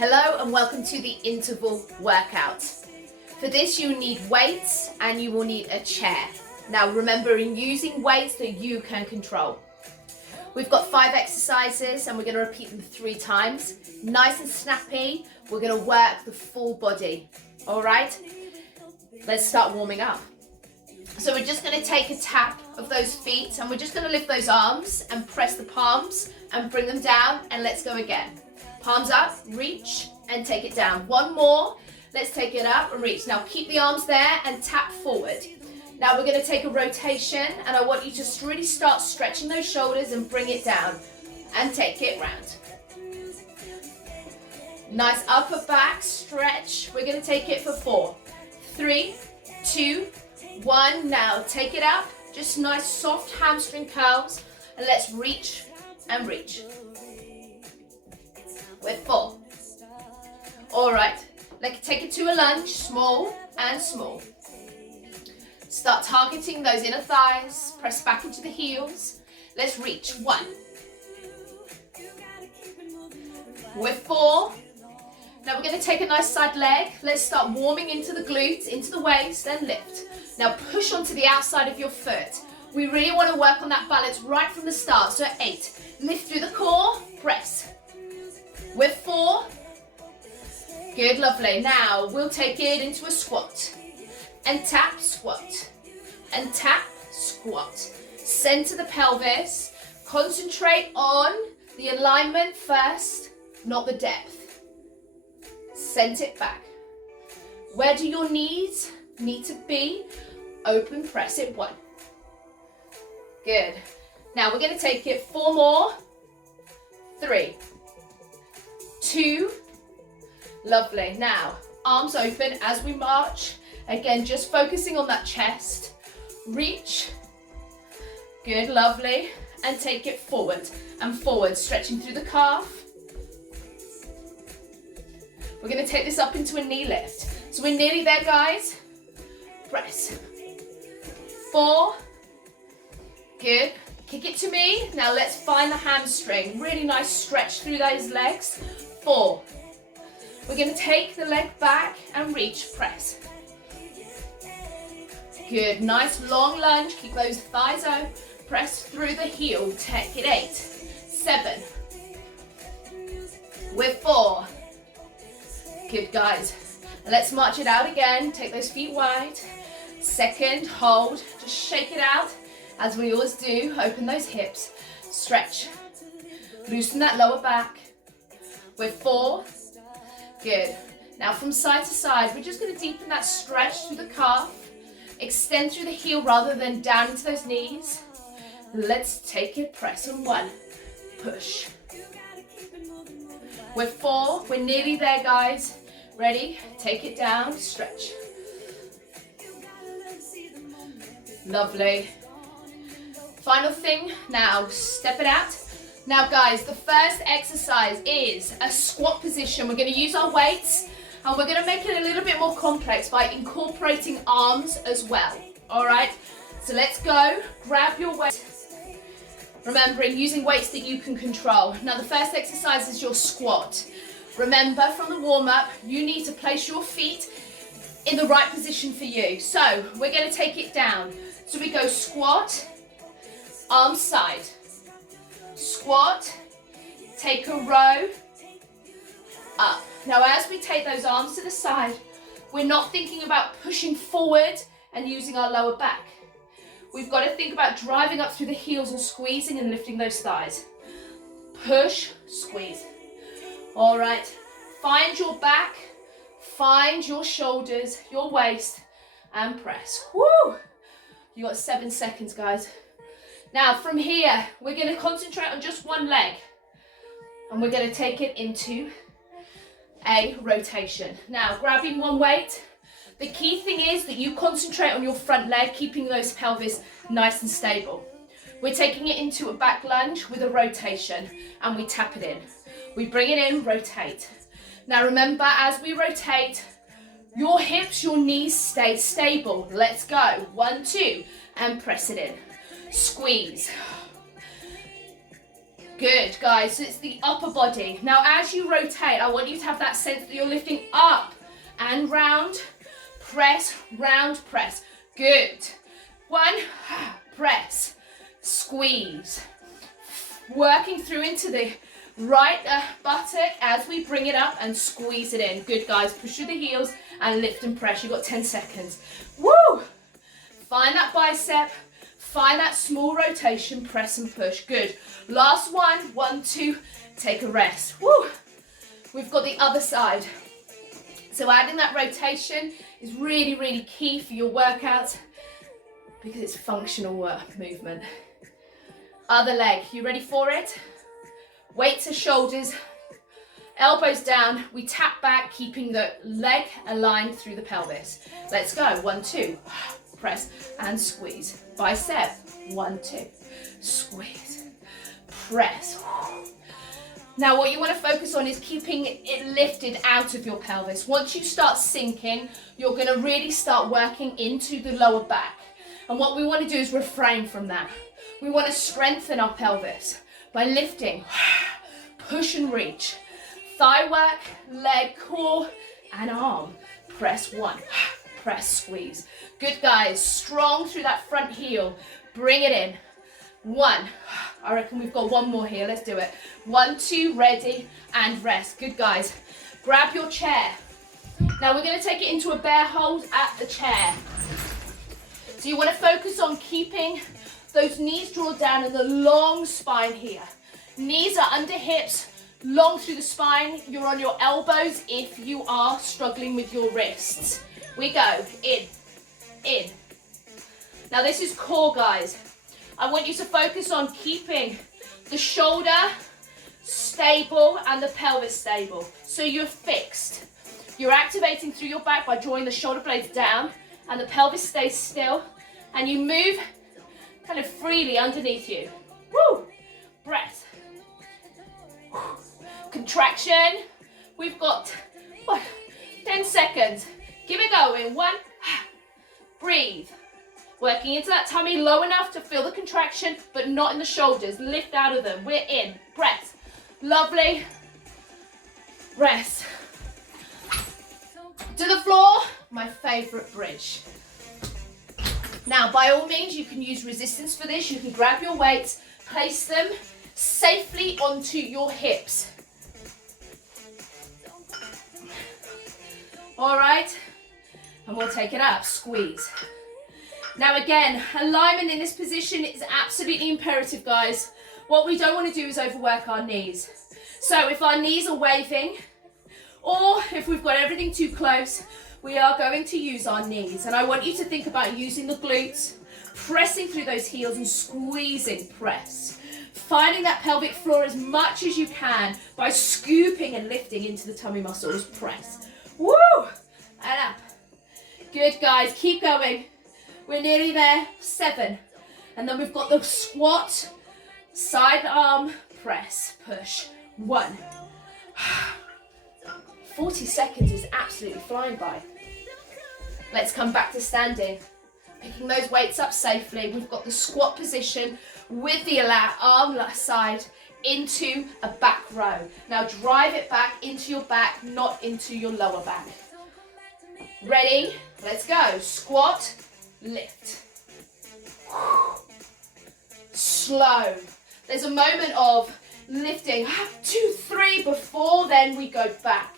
Hello and welcome to the interval workout. For this you need weights and you will need a chair. Now remember, in using weights that you can control. We've got 5 exercises and we're going to repeat them 3 times. Nice and snappy, we're going to work the full body. Alright, let's start warming up. So we're just going to take a tap of those feet and we're just going to lift those arms and press the palms and bring them down, and let's go again. Palms up, reach and take it down. One more, let's take it up and reach. Now keep the arms there and tap forward. Now we're going to take a rotation and I want you to really start stretching those shoulders and bring it down and take it round. Nice upper back stretch. We're going to take it for 4, 3, 2, 1. Now take it up, just nice soft hamstring curls, and let's reach and reach. With 4. All right, let's take it to a lunge, small and small. Start targeting those inner thighs, press back into the heels. Let's reach. 1. With 4. Now we're going to take a nice side leg. Let's start warming into the glutes, into the waist, and lift. Now push onto the outside of your foot. We really want to work on that balance right from the start. So 8, lift through the core, press. With 4. Good, lovely. Now we'll take it into a squat. And tap, squat. And tap, squat. Center the pelvis. Concentrate on the alignment first, not the depth. Send it back. Where do your knees need to be? Open, press it. 1. Good. Now we're going to take it 4 more. 3, 2. Lovely. Now, arms open as we march. Again, just focusing on that chest. Reach. Good, lovely. And take it forward and forward, stretching through the calf. We're going to take this up into a knee lift. So we're nearly there, guys. Press. 4. Good. Kick it to me. Now let's find the hamstring. Really nice stretch through those legs. 4. We're going to take the leg back and reach, press. Good, nice long lunge. Keep those thighs out. Press through the heel. Take it. 8, 7. With 4. Good, guys. Let's march it out again. Take those feet wide. Second, hold. Just shake it out. As we always do, open those hips. Stretch. Loosen that lower back. With 4. Good. Now from side to side, we're just going to deepen that stretch through the calf. Extend through the heel rather than down into those knees. Let's take it. Press on 1. Push. With 4. We're nearly there, guys. Ready? Take it down. Stretch. Lovely. Final thing. Now step it out. Now guys, the first exercise is a squat position. We're going to use our weights and we're going to make it a little bit more complex by incorporating arms as well. Alright, so let's go. Grab your weight. Remembering, using weights that you can control. Now the first exercise is your squat. Remember, from the warm-up, you need to place your feet in the right position for you. So we're going to take it down. So we go squat, arms side. Squat, take a row, up. Now as we take those arms to the side, we're not thinking about pushing forward and using our lower back. We've got to think about driving up through the heels and squeezing and lifting those thighs. Push, squeeze. All right, find your back, find your shoulders, your waist, and press. Woo! You got 7 seconds, guys. Now from here, we're going to concentrate on just one leg and we're going to take it into a rotation. Now grabbing one weight, the key thing is that you concentrate on your front leg, keeping those pelvis nice and stable. We're taking it into a back lunge with a rotation and we tap it in. We bring it in, rotate. Now remember, as we rotate, your hips, your knees stay stable. Let's go. 1, 2, and press it in. Squeeze. Good, guys, so it's the upper body. Now, as you rotate, I want you to have that sense that you're lifting up and round, press, round, press. Good. 1, press, squeeze. Working through into the right buttock as we bring it up and squeeze it in. Good, guys, push through the heels and lift and press. You've got 10 seconds. Woo! Find that bicep. Find that small rotation, press and push. Good. Last one. 1, 2. Take a rest. Woo. We've got the other side. So adding that rotation is really, really key for your workout because it's functional movement. Other leg. You ready for it? Weight to shoulders. Elbows down. We tap back, keeping the leg aligned through the pelvis. Let's go. 1, 2. Press and squeeze. Bicep. 1, 2. Squeeze. Press. Now what you want to focus on is keeping it lifted out of your pelvis. Once you start sinking, you're going to really start working into the lower back. And what we want to do is refrain from that. We want to strengthen our pelvis by lifting, push and reach. Thigh work, leg, core, and arm. Press 1. Press, squeeze. Good, guys. Strong through that front heel. Bring it in. 1. I reckon we've got one more here. Let's do it. 1, 2, ready, and rest. Good, guys. Grab your chair. Now we're going to take it into a bear hold at the chair. So you want to focus on keeping those knees drawn down and the long spine here. Knees are under hips, long through the spine. You're on your elbows if you are struggling with your wrists. We go in, in. Now this is core, guys. I want you to focus on keeping the shoulder stable and the pelvis stable. So you're fixed. You're activating through your back by drawing the shoulder blades down and the pelvis stays still. And you move kind of freely underneath you. Woo! Breath. Contraction. We've got 10 seconds. Keep it going. 1. Breathe. Working into that tummy low enough to feel the contraction, but not in the shoulders. Lift out of them. We're in. Breath. Lovely. Rest. To the floor. My favorite bridge. Now, by all means, you can use resistance for this. You can grab your weights, place them safely onto your hips. All right, and we'll take it up, squeeze. Now again, alignment in this position is absolutely imperative, guys. What we don't want to do is overwork our knees. So if our knees are waving, or if we've got everything too close, we are going to use our knees. And I want you to think about using the glutes, pressing through those heels and squeezing, press. Finding that pelvic floor as much as you can by scooping and lifting into the tummy muscles, press. Woo! And up. Good, guys, keep going. We're nearly there. 7. And then we've got the squat, side arm, press, push. 1. 40 seconds is absolutely flying by. Let's come back to standing. Picking those weights up safely. We've got the squat position with the arm side into a back row. Now drive it back into your back, not into your lower back. Ready? Let's go. Squat, lift. Slow. There's a moment of lifting 2, 3 before then we go back.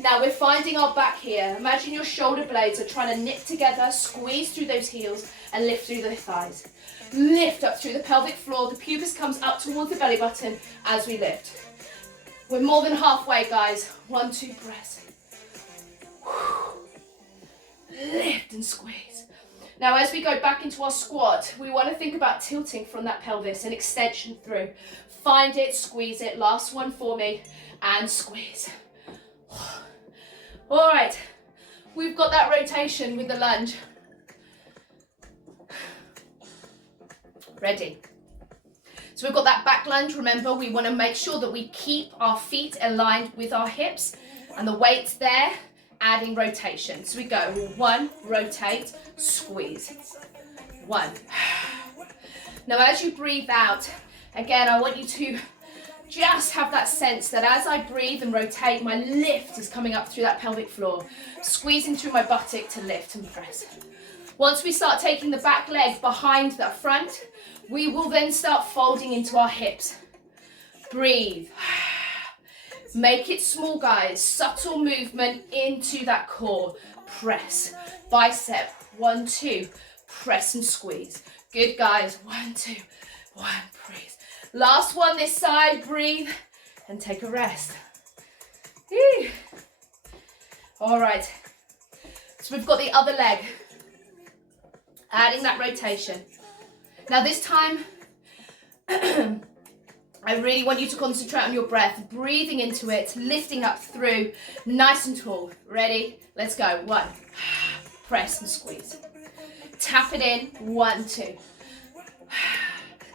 Now we're finding our back here. Imagine your shoulder blades are trying to knit together, squeeze through those heels and lift through the thighs. Lift up through the pelvic floor. The pubis comes up towards the belly button as we lift. We're more than halfway, guys. 1, 2, press. Lift and squeeze. Now as we go back into our squat, we want to think about tilting from that pelvis and extension through. Find it, squeeze it. Last one for me. And squeeze. All right, we've got that rotation with the lunge. Ready. So we've got that back lunge. Remember, we want to make sure that we keep our feet aligned with our hips and the weight's there, adding rotation. So we go 1, rotate, squeeze. 1. Now as you breathe out, again, I want you to just have that sense that as I breathe and rotate, my lift is coming up through that pelvic floor, squeezing through my buttock to lift and press. Once we start taking the back leg behind that front, we will then start folding into our hips. Breathe. Make it small, guys. Subtle movement into that core. Press. Bicep. 1, 2. Press and squeeze. Good, guys. 1, 2. 1. Breathe. Last one this side. Breathe and take a rest. Whew. All right. So we've got the other leg. Adding that rotation. Now this time, I really want you to concentrate on your breath, breathing into it, lifting up through, nice and tall. Ready? Let's go. 1. Press and squeeze. Tap it in. 1, 2.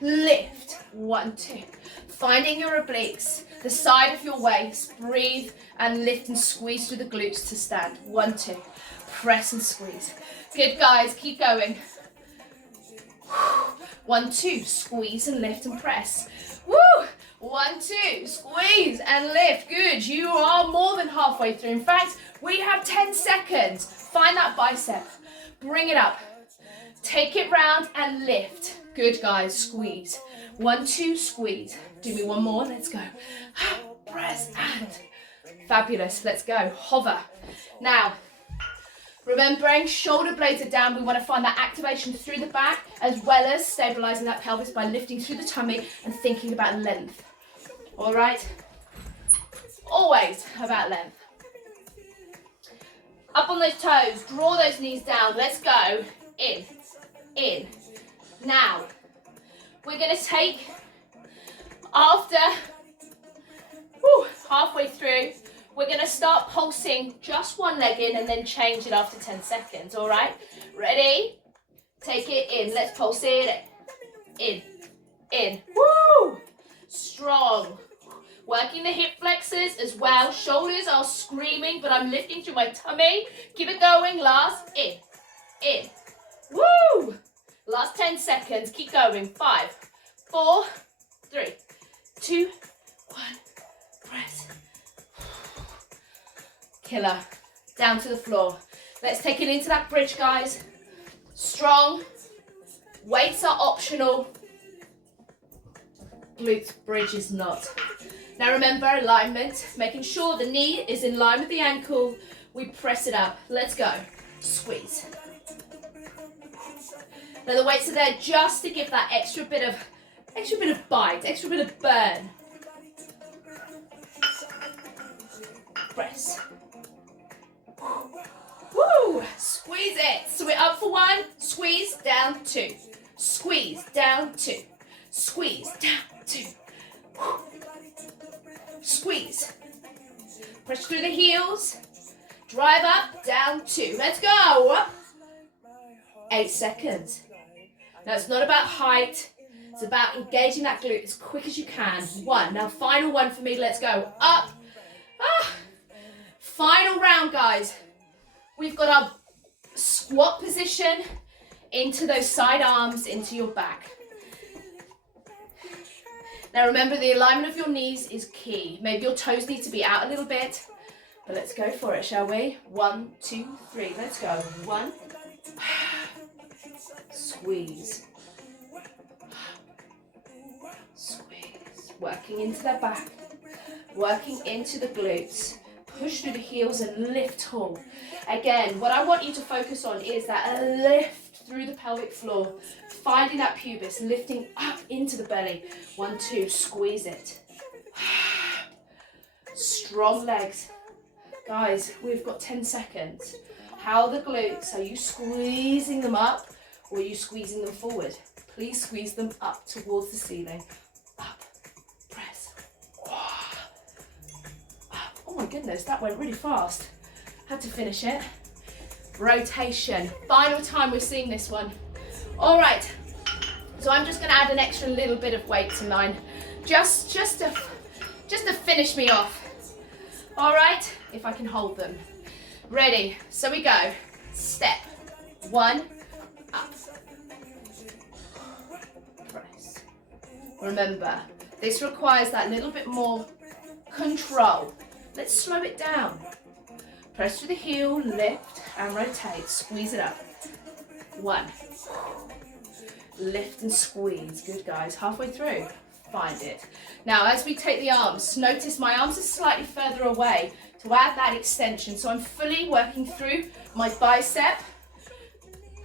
Lift. 1, 2. Finding your obliques, the side of your waist. Breathe and lift and squeeze through the glutes to stand. 1, 2. Press and squeeze. Good, guys. Keep going. 1, 2. Squeeze and lift and press. Woo! 1, 2. Squeeze and lift. Good. You are more than halfway through. In fact, we have 10 seconds. Find that bicep. Bring it up. Take it round and lift. Good, guys. Squeeze. 1, 2. Squeeze. Do me one more. Let's go. Press and. Fabulous. Let's go. Hover. Now, remembering shoulder blades are down, we want to find that activation through the back as well as stabilizing that pelvis by lifting through the tummy and thinking about length. All right? Always about length. Up on those toes, draw those knees down. Let's go. In, in. Now, we're going to take, after halfway through, we're going to start pulsing just one leg in and then change it after 10 seconds, all right? Ready? Take it in. Let's pulse it. In, in. Woo! Strong. Working the hip flexors as well. Shoulders are screaming, but I'm lifting through my tummy. Keep it going. Last. In, in. Woo! Last 10 seconds. Keep going. 5, 4, 3, 2, 1. Press. Killer. Down to the floor. Let's take it into that bridge, guys. Strong. Weights are optional. Glute bridge is not. Now remember, alignment. Making sure the knee is in line with the ankle. We press it up. Let's go. Squeeze. Now the weights are there just to give that extra bit of bite, extra bit of burn. Press. Woo! Squeeze it. So we're up for 1, squeeze, down 2. Squeeze, down 2. Squeeze, down 2. Squeeze. Press through the heels. Drive up, down 2. Let's go. 8 seconds. Now it's not about height. It's about engaging that glute as quick as you can. 1. Now final one for me. Let's go. Up. Final round, guys. We've got our squat position into those side arms, into your back. Now remember, the alignment of your knees is key. Maybe your toes need to be out a little bit, but let's go for it, shall we? 1, 2, 3, let's go. 1, squeeze, squeeze, working into the back, working into the glutes. Push through the heels and lift tall. Again, what I want you to focus on is that lift through the pelvic floor, finding that pubis, lifting up into the belly. 1, 2, squeeze it. Strong legs. Guys, we've got 10 seconds. How are the glutes? Are you squeezing them up or are you squeezing them forward? Please squeeze them up towards the ceiling. Up, press. Oh my goodness, that went really fast. Had to finish it. Rotation. Final time we're seeing this one. All right. So I'm just going to add an extra little bit of weight to mine, just to finish me off. All right. If I can hold them. Ready. So we go. Step. 1. Up. Press. Remember, This requires that little bit more control. Let's slow it down. Press through the heel, lift and rotate. Squeeze it up. 1. Lift and squeeze. Good, guys. Halfway through. Find it. Now, as we take the arms, notice my arms are slightly further away to add that extension. So I'm fully working through my bicep.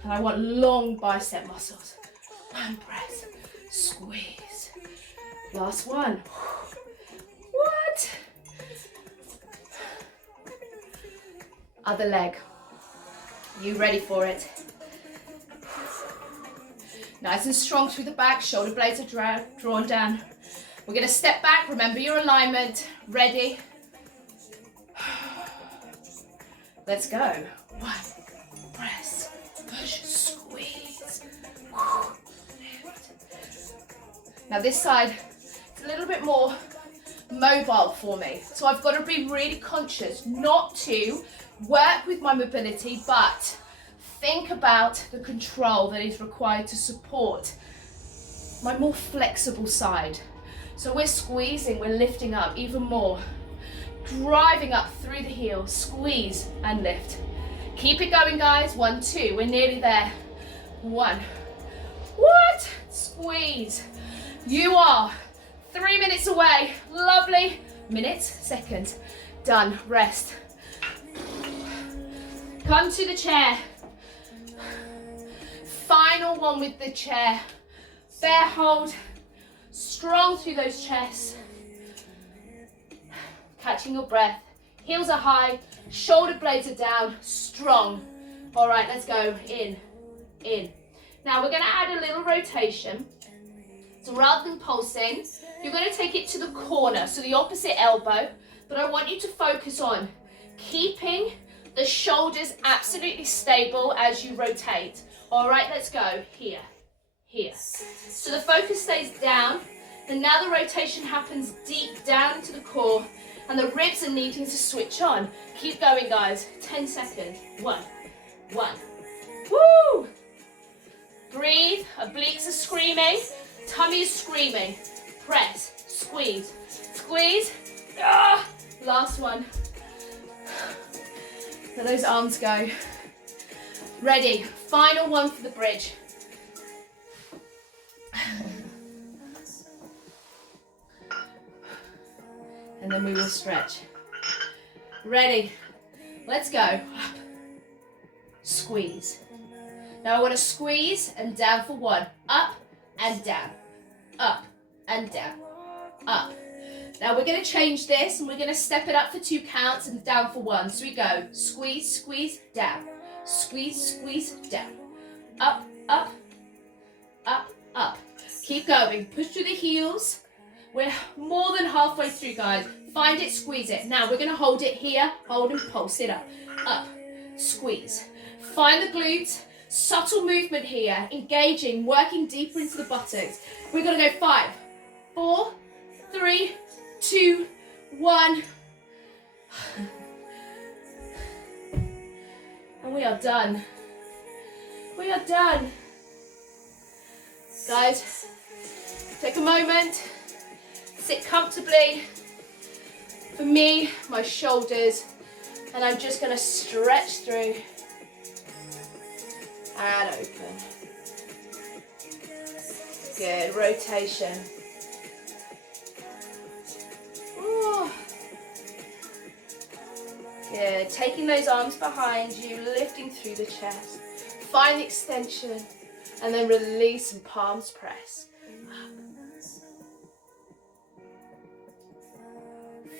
And I want long bicep muscles. 1 breath. Squeeze. Last one. What? Other leg. You ready for it? Nice and strong through the back. Shoulder blades are drawn down. We're going to step back. Remember your alignment. Ready? Let's go. 1. Press. Push. Squeeze. Lift. Now this side is a little bit more mobile for me. So I've got to be really conscious not to work with my mobility, but think about the control that is required to support my more flexible side. So we're squeezing, we're lifting up even more, driving up through the heels, squeeze and lift. Keep it going, guys. 1, 2, we're nearly there. 1. What? Squeeze. You are 3 minutes away. Lovely. Minutes, seconds. Done. Rest. Come to the chair. Final one with the chair. Bear hold. Strong through those chests. Catching your breath. Heels are high. Shoulder blades are down. Strong. All right, let's go. In. In. Now we're going to add a little rotation. So rather than pulsing, you're going to take it to the corner, so the opposite elbow. But I want you to focus on keeping the shoulders absolutely stable as you rotate. All right, let's go. Here, here. So the focus stays down, and now the rotation happens deep down into the core, and the ribs are needing to switch on. Keep going, guys. 10 seconds. 1, 1. Woo! Breathe. Obliques are screaming. Tummy is screaming. Press. Squeeze. Squeeze. Ah! Last one. Let those arms go. Ready. Final one for the bridge. And then we will stretch. Ready. Let's go. Up. Squeeze. Now I want to squeeze and down for 1. Up and down. Up and down. Up. Now we're going to change this and we're going to step it up for 2 counts and down for 1. So we go squeeze, squeeze, down. Squeeze, squeeze, down. Up, up, up, up. Keep going. Push through the heels. We're more than halfway through, guys. Find it, squeeze it. Now we're going to hold it here. Hold and pulse it up. Up, squeeze. Find the glutes. Subtle movement here. Engaging, working deeper into the buttocks. We're going to go 5, 4, 3, 2, 1. And we are done. We are done. Guys, take a moment. Sit comfortably. For me, my shoulders. And I'm just going to stretch through. And open. Good. Rotation. Ooh. Good. Taking those arms behind you, lifting through the chest. Find the extension. And then release and palms press.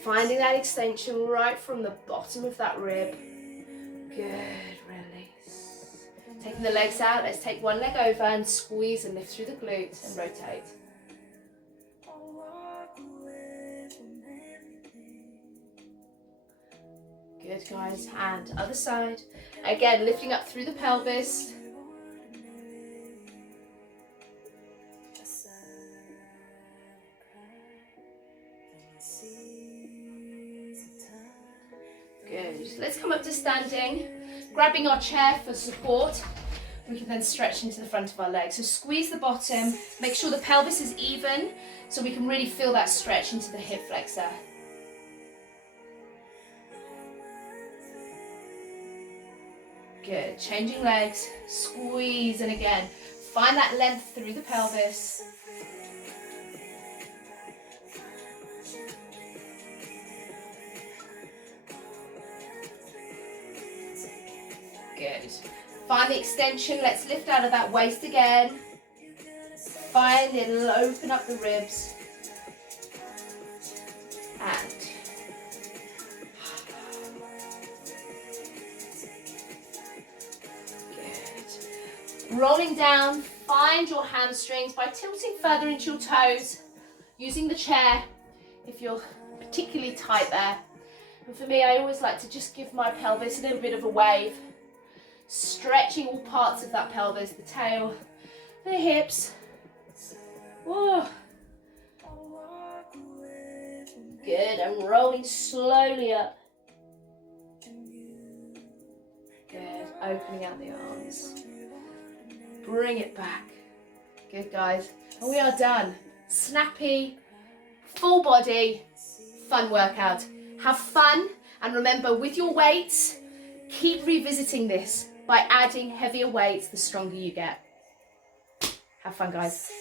Finding that extension right from the bottom of that rib. Good. Release. Taking the legs out. Let's take one leg over and squeeze and lift through the glutes and rotate. Good, guys. And other side. Again, lifting up through the pelvis. Good. Let's come up to standing, grabbing our chair for support. We can then stretch into the front of our legs. So squeeze the bottom, make sure the pelvis is even, so we can really feel that stretch into the hip flexor. Good, changing legs, squeeze, and again, find that length through the pelvis. Good. Find the extension, let's lift out of that waist again. Find it, open up the ribs. And good. Rolling down, find your hamstrings by tilting further into your toes, using the chair if you're particularly tight there. And for me, I always like to just give my pelvis a little bit of a wave. Stretching all parts of that pelvis, the tail, the hips. Whoa. Good, and rolling slowly up. Good, opening out the arms. Bring it back. Good, guys. And we are done. Snappy, full body, fun workout. Have fun, and remember, with your weights, keep revisiting this. By adding heavier weights, the stronger you get. Have fun, guys.